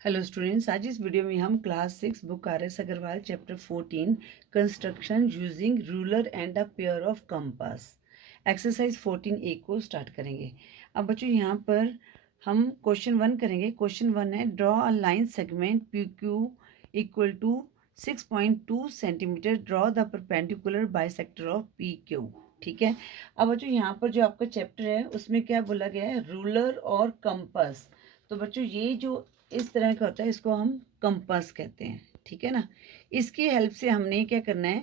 Hello students, आज इस video में हम class 6 book R S. Agarwal chapter 14 construction using ruler and a pair of compass exercise 14A को start करेंगे। अब बच्चों यहाँ पर हम क्वेश्चन 1 करेंगे। क्वेश्चन 1 है draw a line segment P Q equal to 6.2 centimetre, draw the perpendicular bisector of P Q. ठीक है। अब बच्चों यहाँ पर जो आपका चैप्टर है उसमें क्या बोला गया है, रूलर और कंपास। तो बच्चों ये जो इस तरह का होता है इसको हम कंपास कहते हैं। ठीक है ना। इसकी हेल्प से हमने क्या करना है,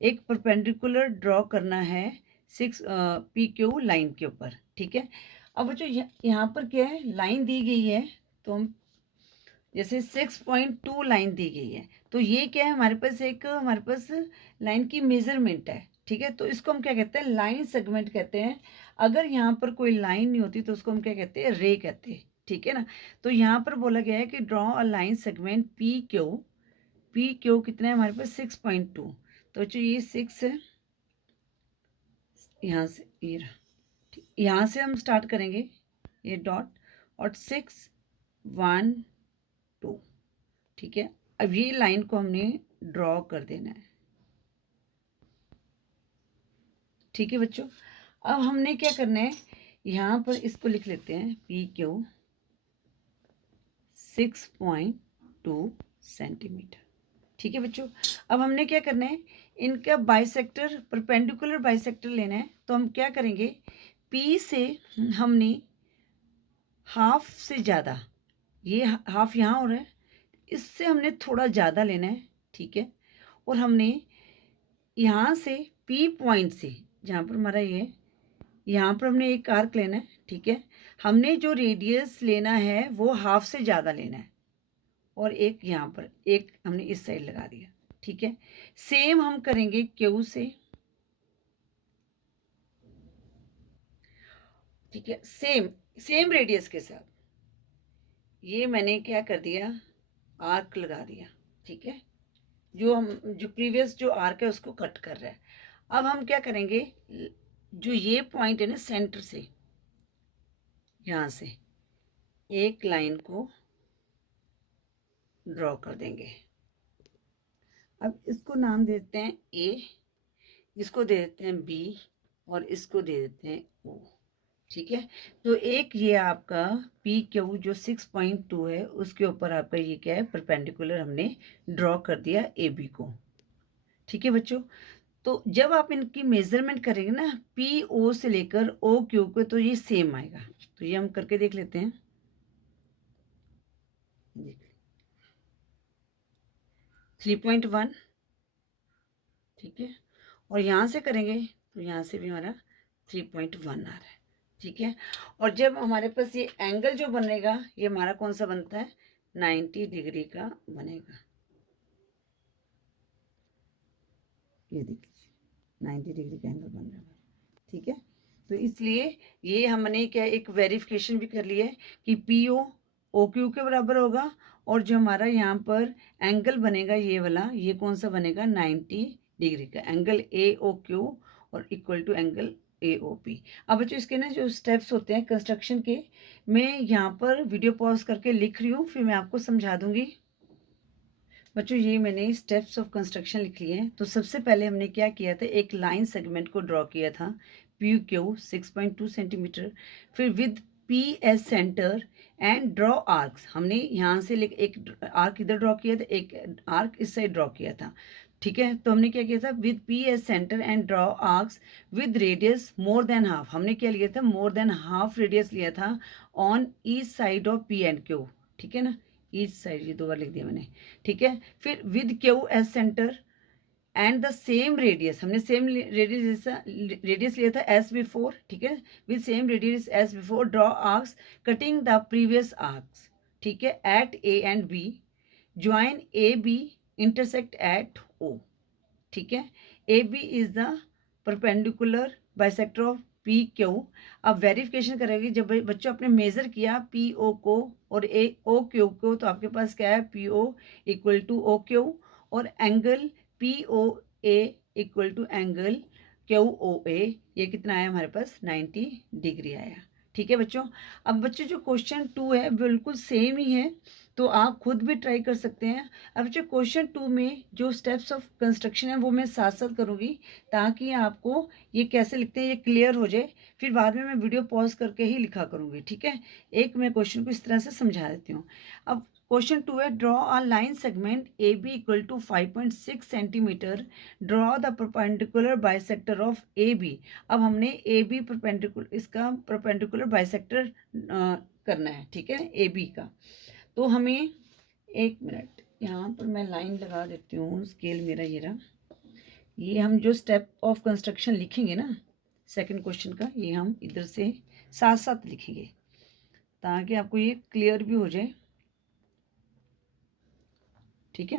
एक परपेंडिकुलर ड्रॉ करना है 6 पी क्यू लाइन के ऊपर। ठीक है। अब बच्चों यहाँ पर क्या है, लाइन दी गई है, तो हम जैसे 6.2 लाइन दी गई है, तो ये क्या है, हमारे पास लाइन की मेजरमेंट है। ठीक है। तो इसको हम क्या कहते हैं, लाइन सेगमेंट कहते हैं। अगर यहाँ पर कोई लाइन नहीं होती तो उसको हम क्या कहते हैं, रे कहते हैं। ठीक है ना। तो यहाँ पर बोला गया है कि draw a line segment P Q कितना है हमारे पास 6.2। तो जो ये 6 है, यहाँ से ये यहाँ से हम स्टार्ट करेंगे, ये डॉट और 6 1 2। ठीक है। अब ये लाइन को हमने ड्रॉ कर देना है। ठीक है बच्चों। अब हमने क्या करना है, यहाँ पर इसको लिख लेते हैं पी क्यू 6.2 सेंटीमीटर। ठीक है बच्चों। अब हमने क्या करना है, इनका बाइसेक्टर, परपेंडिकुलर बाइसेक्टर लेना है। तो हम क्या करेंगे, पी से हमने हाफ से ज़्यादा, ये हाफ यहाँ हो रहा है, इससे हमने थोड़ा ज़्यादा लेना है। ठीक है। और हमने यहाँ से पी पॉइंट से, जहाँ पर हमारा ये, यहाँ पर हमने एक आर्क लेना है। ठीक है। हमने जो रेडियस लेना है वो हाफ से ज़्यादा लेना है, और एक यहाँ पर एक हमने इस साइड लगा दिया। ठीक है। सेम हम करेंगे क्यू से। ठीक है। सेम रेडियस के साथ ये मैंने क्या कर दिया, आर्क लगा दिया। ठीक है। जो प्रीवियस जो आर्क है उसको कट कर रहा है। अब हम क्या करेंगे, जो ये पॉइंट है ना, सेंटर से यहाँ से एक लाइन को ड्रॉ कर देंगे। अब इसको नाम देते हैं ए, इसको दे देते हैं बी, और इसको दे देते हैं ओ। ठीक है। तो एक ये आपका पी क्यू जो 6.2 है उसके ऊपर आपका ये क्या है, परपेंडिकुलर हमने ड्रॉ कर दिया ए बी को। ठीक है बच्चों। तो जब आप इनकी मेजरमेंट करेंगे ना, पी ओ से लेकर ओ क्यू को, तो ये सेम आएगा। तो ये हम करके देख लेते हैं। 3.1। ठीक है। और यहाँ से करेंगे तो यहाँ से भी हमारा 3.1 आ रहा है। ठीक है। और जब हमारे पास ये एंगल जो बनेगा, ये हमारा कौन सा बनता है, 90 डिग्री का बनेगा। ये देखिए 90 डिग्री का एंगल बन रहा है। ठीक है। तो इसलिए ये हमने क्या एक वेरिफिकेशन भी कर लिया है कि पी ओ ओ क्यू के बराबर होगा, और जो हमारा यहाँ पर एंगल बनेगा ये वाला, ये कौन सा बनेगा, 90 डिग्री का एंगल ए ओ क्यू, और equal to angle A O P. अब बच्चों इसके ना जो स्टेप्स होते हैं कंस्ट्रक्शन के, मैं यहाँ पर वीडियो पॉज करके लिख रही हूँ, फिर मैं आपको समझा दूंगी। बच्चों ये मैंने स्टेप्स ऑफ कंस्ट्रक्शन लिख लिए हैं। तो सबसे पहले हमने क्या किया था, एक लाइन सेगमेंट को ड्रॉ किया था पी क्यू 6.2 सेंटीमीटर। फिर with P as centre and draw arcs, हमने यहाँ से एक आर्क इधर ड्रॉ किया था, एक आर्क इस साइड ड्रॉ किया था। ठीक है। तो हमने क्या किया था, with P as centre and draw arcs with radius more than half, हमने क्या लिया था, मोर देन हाफ रेडियस लिया था on each side of P and Q. ठीक है ना, ईच साइड, ये 2 बार लिख दिया मैंने। ठीक है। फिर with Q as centre and the same radius, हमने सेम रेडियस लिया था एस बिफोर। ठीक है। With same radius as before draw arcs cutting the previous arcs. ठीक है। At A and B, join A B intersect at O. ठीक है। A B is the perpendicular bisector of P Q. अब verification करेंगे, जब बच्चों आपने major किया पी ओ को और ए ओ क्यू को, तो आपके पास क्या है, P O equal to O Q, और angle P O A equal to angle Q O A, ये कितना आया हमारे पास, 90 डिग्री आया। ठीक है बच्चों। अब बच्चों जो क्वेश्चन 2 है बिल्कुल सेम ही है, तो आप खुद भी ट्राई कर सकते हैं। अब जो क्वेश्चन 2 में जो स्टेप्स ऑफ कंस्ट्रक्शन है वो मैं साथ साथ करूँगी, ताकि आपको ये कैसे लिखते हैं ये क्लियर हो जाए। फिर बाद में मैं वीडियो पॉज करके ही लिखा करूँगी, ठीक है। एक मैं क्वेश्चन को इस तरह से समझा देती हूँ। अब क्वेश्चन 2 है, draw a line segment A B equal to 5.6 centimetre, draw the perpendicular bisector of A B. अब हमने ए बी परपेंडिकुलर, इसका परपेंडिकुलर बाइसेक्टर करना है, ठीक है, ए बी का। तो हमें, एक मिनट यहाँ पर मैं लाइन लगा देती हूँ, स्केल मेरा ये रहा। ये हम जो स्टेप ऑफ कंस्ट्रक्शन लिखेंगे ना सेकंड क्वेश्चन का, ये हम इधर से साथ साथ लिखेंगे ताकि आपको ये क्लियर भी हो जाए, ठीक है।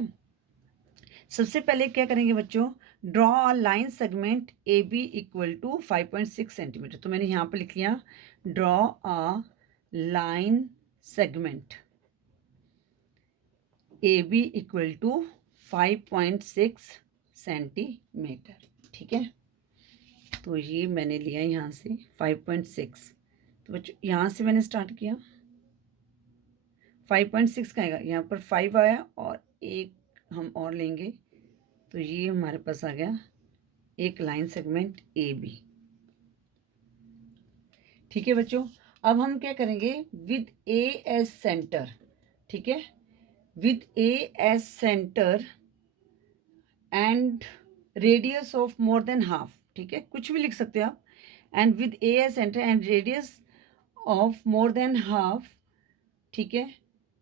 सबसे पहले क्या करेंगे बच्चों, draw a line segment A B equal to 5.6 centimetre. तो मैंने यहाँ पर लिख लिया draw a line segment A B equal to 5.6 centimetre, ठीक है। तो ये मैंने लिया यहाँ से 5.6। तो बच्चों यहाँ से मैंने स्टार्ट किया, 5.6 का आएगा, यहाँ पर 5 आया और एक हम और लेंगे, तो ये हमारे पास आ गया एक लाइन सेगमेंट ए बी, ठीक है बच्चों। अब हम क्या करेंगे, विद ए एस सेंटर, ठीक है, with A as centre and radius of more than half, ठीक है, कुछ भी लिख सकते हो आप। And with A as centre and radius of more than half, ठीक है,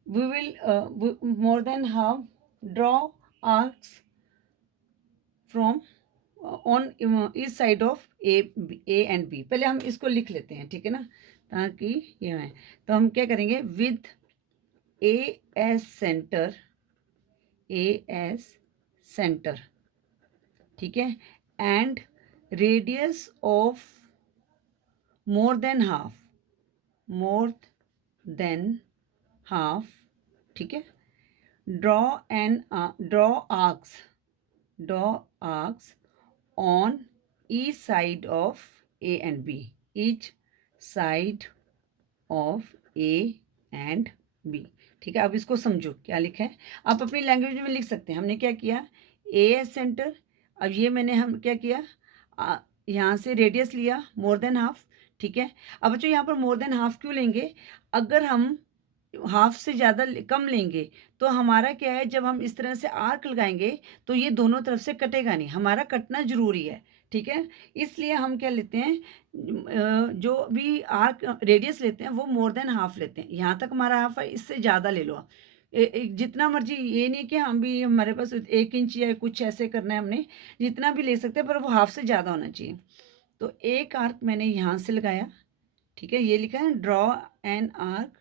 we will more than half draw arcs from on इस side of A and B. पहले हम इसको लिख लेते हैं, ठीक है ना, ताकि ये है। तो हम क्या करेंगे, with A as centre, A as centre, ठीक है, and radius of more than half, more than half, ठीक है, draw arcs, draw arcs on each side of A and B, each side of A and B, ठीक है। अब इसको समझो क्या लिखा है, आप अपनी लैंग्वेज में लिख सकते हैं। हमने क्या किया, ए एस सेंटर, अब ये मैंने हम क्या किया, यहाँ से रेडियस लिया मोर देन हाफ, ठीक है। अब बच्चों यहाँ पर मोर देन हाफ क्यों लेंगे, अगर हम हाफ से ज़्यादा कम लेंगे तो हमारा क्या है, जब हम इस तरह से आर्क लगाएंगे तो ये दोनों तरफ से कटेगा नहीं, हमारा कटना ज़रूरी है, ठीक है। इसलिए हम क्या लेते हैं, जो भी आर्क रेडियस लेते हैं वो मोर देन हाफ लेते हैं। यहाँ तक हमारा हाफ है, इससे ज़्यादा ले लो आप, जितना मर्जी, ये नहीं कि हम भी हमारे पास 1 इंच या कुछ ऐसे करना है, हमने जितना भी ले सकते हैं, पर वो हाफ से ज़्यादा होना चाहिए। तो एक आर्क मैंने यहाँ से लगाया, ठीक है, ये लिखा है draw an arc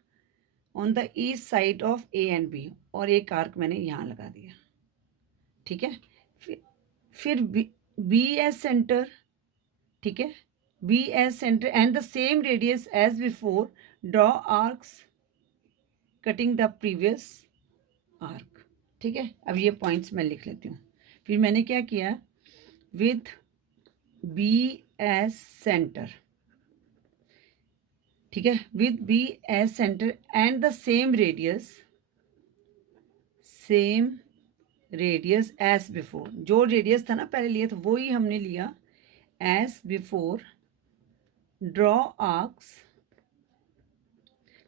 on the east side of A and B, और एक आर्क मैंने यहाँ लगा दिया, ठीक है। फिर बी एस सेंटर, ठीक है, B as centre and the same radius as before, draw arcs cutting the previous arc, ठीक है। अब ये पॉइंट्स मैं लिख लेती हूँ। फिर मैंने क्या किया, विथ बी एस सेंटर, ठीक है, with B as centre and the same radius as before, जो रेडियस था ना पहले लिया था वही हमने लिया as before, draw arcs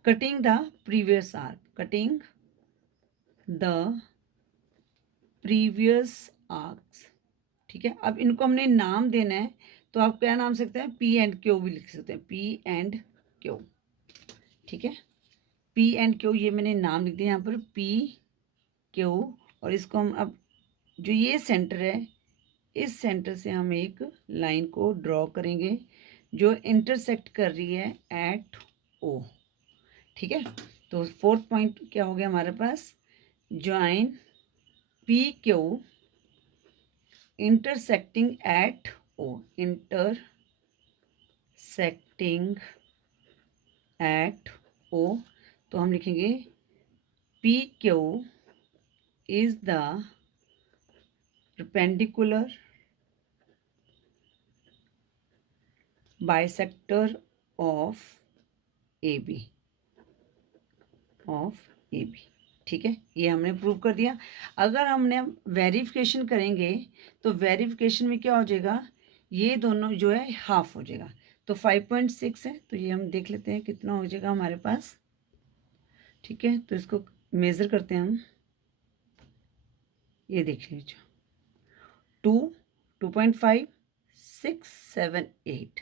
cutting the previous arc, cutting the previous arcs, ठीक है। अब इनको हमने नाम देना है, तो आप क्या नाम सकते हैं, पी एंड क्यू भी लिख सकते हैं, पी एंड क्यू, ठीक है, पी एंड क्यू, ये मैंने नाम लिख दिया यहाँ पर पी क्यू। और इसको हम अब जो ये सेंटर है, इस सेंटर से हम एक लाइन को ड्रॉ करेंगे जो इंटरसेक्ट कर रही है एट ओ, ठीक है। तो फोर्थ पॉइंट क्या हो गया हमारे पास, join P Q intersecting at O, intersecting at O. तो हम लिखेंगे P Q is the perpendicular bisector of AB, ठीक है, ये हमने प्रूव कर दिया। अगर हमने वेरिफिकेशन करेंगे तो वेरिफिकेशन में क्या हो जाएगा, ये दोनों जो है हाफ हो जाएगा। तो 5.6 है, तो ये हम देख लेते हैं कितना हो जाएगा हमारे पास। ठीक है, तो इसको मेज़र करते हैं हम। ये देख लीजिए 2, 2.5, 6, 7, 8,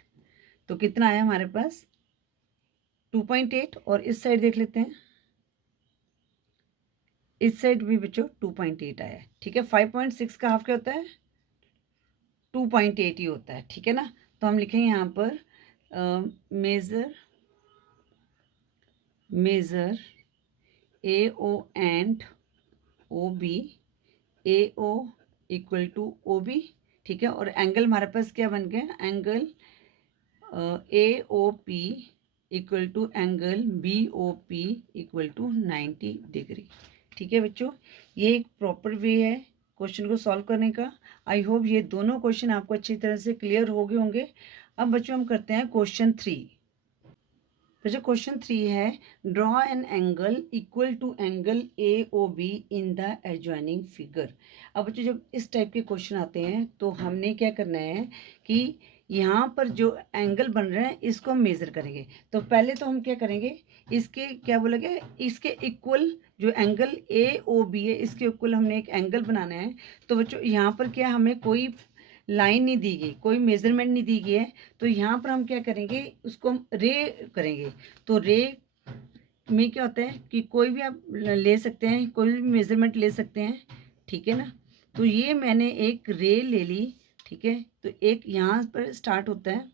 तो कितना आया हमारे पास 2.8। और इस साइड देख लेते हैं, इस साइड भी बच्चों 2.8 आया है। ठीक है, 5.6 का हाफ क्या होता है 2.8 ही होता है। ठीक है ना, तो हम लिखेंगे यहाँ पर measure A O and O B, A O equal to O B. ठीक है, और एंगल हमारे पास क्या बन गया, angle A O P equal to angle B O P equal to 90 degree. ठीक है बच्चों, ये एक प्रॉपर वे है क्वेश्चन को सॉल्व करने का। आई होप ये दोनों क्वेश्चन आपको अच्छी तरह से क्लियर हो गए होंगे। अब बच्चों हम करते हैं क्वेश्चन 3। बच्चों क्वेश्चन 3 है, draw an angle equal to angle A O B in the adjoining figure. अब बच्चों जब इस टाइप के क्वेश्चन आते हैं तो हमने क्या करना है कि यहाँ पर जो एंगल बन रहे हैं इसको हम मेज़र करेंगे। तो पहले तो हम क्या करेंगे, इसके क्या बोला गया, इसके इक्वल जो एंगल ए ओ बी है इसके इक्वल हमने एक एंगल बनाना है। तो बच्चों यहाँ पर क्या हमें कोई लाइन नहीं दी गई, कोई मेजरमेंट नहीं दी गई है। तो यहाँ पर हम क्या करेंगे, उसको हम रे करेंगे। तो रे में क्या होता है कि कोई भी आप ले सकते हैं, कोई भी मेजरमेंट ले सकते हैं। ठीक है ना, तो ये मैंने एक रे ले ली। ठीक है, तो एक यहाँ पर स्टार्ट होता है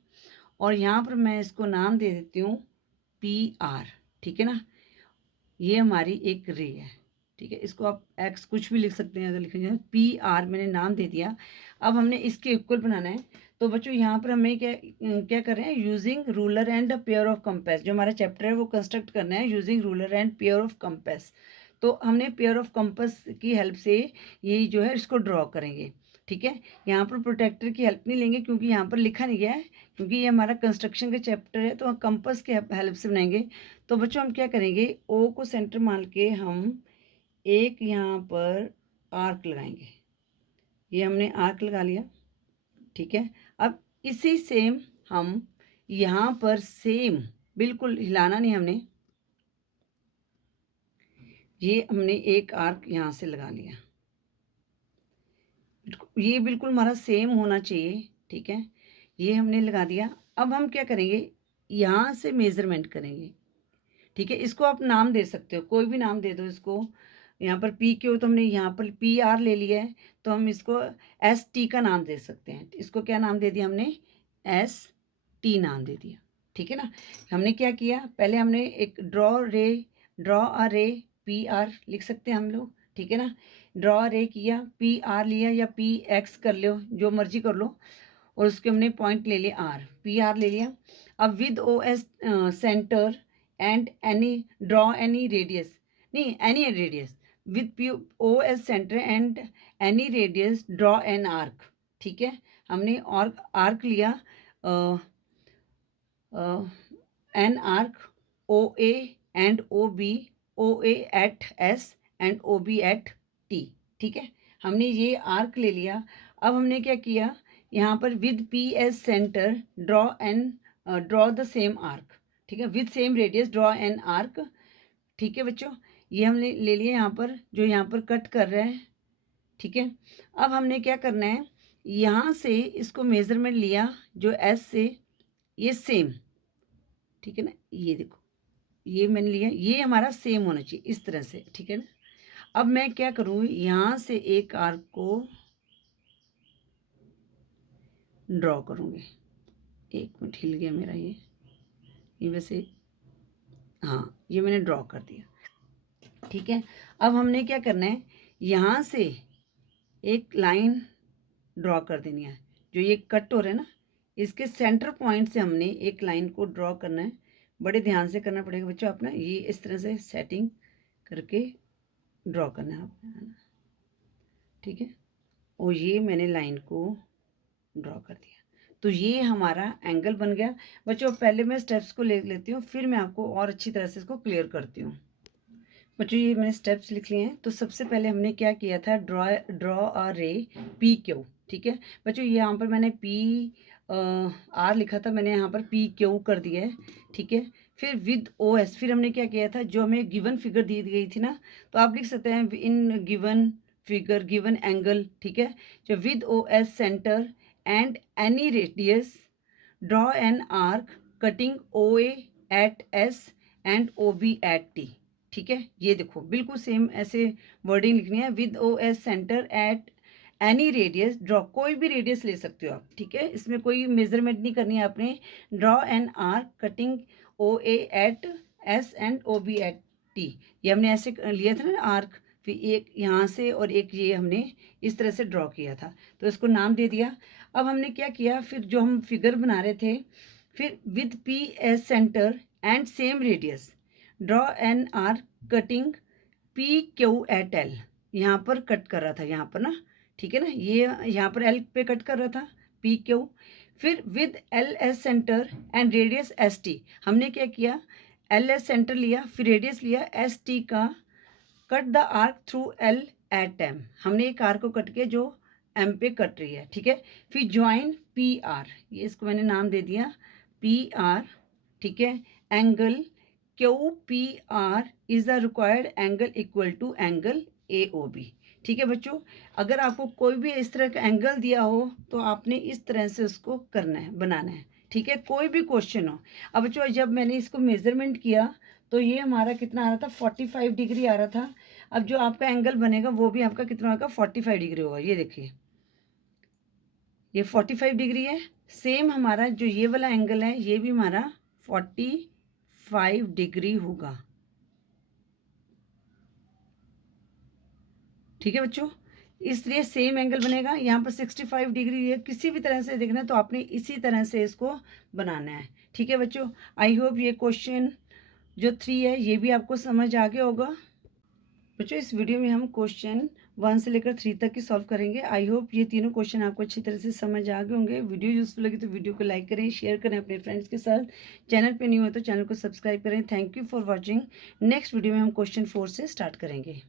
और यहाँ पर मैं इसको नाम दे देती हूँ पी आर। ठीक है ना, ये हमारी एक रे है। ठीक है, इसको आप एक्स कुछ भी लिख सकते हैं, अगर लिखेंगे पी आर मैंने नाम दे दिया। अब हमने इसके इक्वल बनाना है। तो बच्चों यहाँ पर हमें क्या क्या कर रहे हैं, using ruler and a pair of compass, जो हमारा चैप्टर है वो कंस्ट्रक्ट करना है using ruler and pair of compass. तो हमने पेयर ऑफ कंपास की हेल्प से ये जो है इसको ड्रॉ करेंगे। ठीक है, यहाँ पर प्रोटेक्टर की हेल्प नहीं लेंगे क्योंकि यहाँ पर लिखा नहीं गया है, क्योंकि ये हमारा कंस्ट्रक्शन का चैप्टर है, तो कंपास के हेल्प से बनाएंगे। तो बच्चों हम क्या करेंगे, ओ को सेंटर मान के हम एक यहाँ पर आर्क लगाएंगे। ये हमने आर्क लगा लिया। ठीक है, अब इसी सेम हम यहाँ पर सेम बिल्कुल हिलाना नहीं हमने, ये हमने एक आर्क यहाँ से लगा लिया। ये बिल्कुल हमारा सेम होना चाहिए। ठीक है, ये हमने लगा दिया। अब हम क्या करेंगे, यहाँ से मेज़रमेंट करेंगे। ठीक है, इसको आप नाम दे सकते हो, कोई भी नाम दे दो इसको। यहाँ पर पी क्यू, तो हमने यहाँ पर पी आर ले लिया है, तो हम इसको एस टी का नाम दे सकते हैं। इसको क्या नाम दे दिया हमने, एस टी नाम दे दिया। ठीक है ना, हमने क्या किया, पहले हमने एक ड्रॉ अ रे पी आर लिख सकते हैं हम लोग। ठीक है ना, ड्रॉ रे किया, पी आर लिया या पी एक्स कर लो, जो मर्जी कर लो, और उसके हमने पॉइंट ले लिया आर, पी आर ले लिया। अब with O as centre and any draw any radius, नहीं any radius, with P O as centre and any radius draw an arc. ठीक है, हमने और आर्क लिया, an arc O A and O B, O A at S and O B at T. ठीक है, हमने ये आर्क ले लिया। अब हमने क्या किया, यहाँ पर with P as centre draw the same arc. ठीक है, with same radius draw an arc. ठीक है बच्चों, ये हमने ले लिया यहाँ पर, जो यहाँ पर कट कर रहे हैं। ठीक है, अब हमने क्या करना है, यहाँ से इसको मेजरमेंट लिया जो एस से, ये सेम। ठीक है ना, ये देखो, ये मैंने लिया, ये हमारा सेम होना चाहिए इस तरह से। ठीक है ना, अब मैं क्या करूँ, यहाँ से एक आर्क को ड्रॉ करूँगी। एक मिनट, हिल गया मेरा ये वैसे, हाँ ये मैंने ड्रॉ कर दिया। ठीक है, अब हमने क्या करना है, यहाँ से एक लाइन ड्रॉ कर देनी है, जो ये कट हो रहा है ना, इसके सेंटर पॉइंट से हमने एक लाइन को ड्रॉ करना है। बड़े ध्यान से करना पड़ेगा बच्चों, अपना ये इस तरह से सेटिंग करके ड्रॉ करना है आपने। ठीक है, और ये मैंने लाइन को ड्रॉ कर दिया, तो ये हमारा एंगल बन गया। बच्चों पहले मैं स्टेप्स को ले लेती हूँ, फिर मैं आपको और अच्छी तरह से इसको क्लियर करती हूँ। बच्चों ये मैंने स्टेप्स लिख लिए हैं। तो सबसे पहले हमने क्या किया था, ड्रॉ अ रे पी क्यू। ठीक है बच्चों, यहाँ पर मैंने पी आर लिखा था, मैंने यहाँ पर पी क्यू कर दिया है। ठीक है, फिर विद ओ एस, फिर हमने क्या किया था, जो हमें गिवन फिगर दी गई थी ना, तो आप लिख सकते हैं in given figure given angle. ठीक है, जो with O as centre and any radius, draw an arc cutting O A at S and O B at T. ठीक है, ये देखो बिल्कुल सेम ऐसे वर्डिंग लिखनी है, with O as centre at any radius, draw कोई भी रेडियस ले सकते हो आप। ठीक है, इसमें कोई मेजरमेंट नहीं करनी है आपने। Draw an arc cutting O A at S and O B at T, ये हमने ऐसे लिया था ना आर्क, फिर एक यहाँ से और एक ये हमने इस तरह से ड्रॉ किया था, तो इसको नाम दे दिया। अब हमने क्या किया, फिर जो हम फिगर बना रहे थे, फिर with P as centre and same radius, draw an arc cutting P Q at L, यहाँ पर कट कर रहा था यहाँ पर ना। ठीक है ना, ये यहाँ पर एल पे कट कर रहा था पी क्यू। फिर with L S centre and radius S T, हमने क्या किया, एल एस सेंटर लिया, फिर रेडियस लिया एस टी का, cut the arc through L at M, हमने एक आर्क को कट के जो एम पे कट रही है। ठीक है, फिर ज्वाइन पी आर, ये इसको मैंने नाम दे दिया पी आर। ठीक है, angle Q P R is the required angle equal to angle A O B. ठीक है बच्चों, अगर आपको कोई भी इस तरह का एंगल दिया हो तो आपने इस तरह से उसको करना है, बनाना है। ठीक है, कोई भी क्वेश्चन हो। अब बच्चों जब मैंने इसको मेजरमेंट किया तो ये हमारा कितना आ रहा था, 45 डिग्री आ रहा था। अब जो आपका एंगल बनेगा वो भी आपका कितना होगा, 45 डिग्री होगा। ये देखिए ये 45 डिग्री है। सेम हमारा जो ये वाला एंगल है ये भी हमारा 45 डिग्री होगा। ठीक है बच्चों, इसलिए सेम एंगल बनेगा। यहाँ पर 65 डिग्री है, किसी भी तरह से देखना है तो आपने इसी तरह से इसको बनाना है। ठीक है बच्चों, आई होप ये क्वेश्चन जो 3 है ये भी आपको समझ आ गया होगा। बच्चों इस वीडियो में हम क्वेश्चन 1 से लेकर 3 तक की सॉल्व करेंगे। आई होप ये तीनों क्वेश्चन आपको अच्छी तरह से समझ आ गए होंगे। वीडियो यूजफुल लगी तो वीडियो को लाइक करें, शेयर करें अपने फ्रेंड्स के साथ। चैनल पे न्यू हो तो चैनल को सब्सक्राइब करें। Thank you for watching. Next video में हम क्वेश्चन 4 से स्टार्ट करेंगे।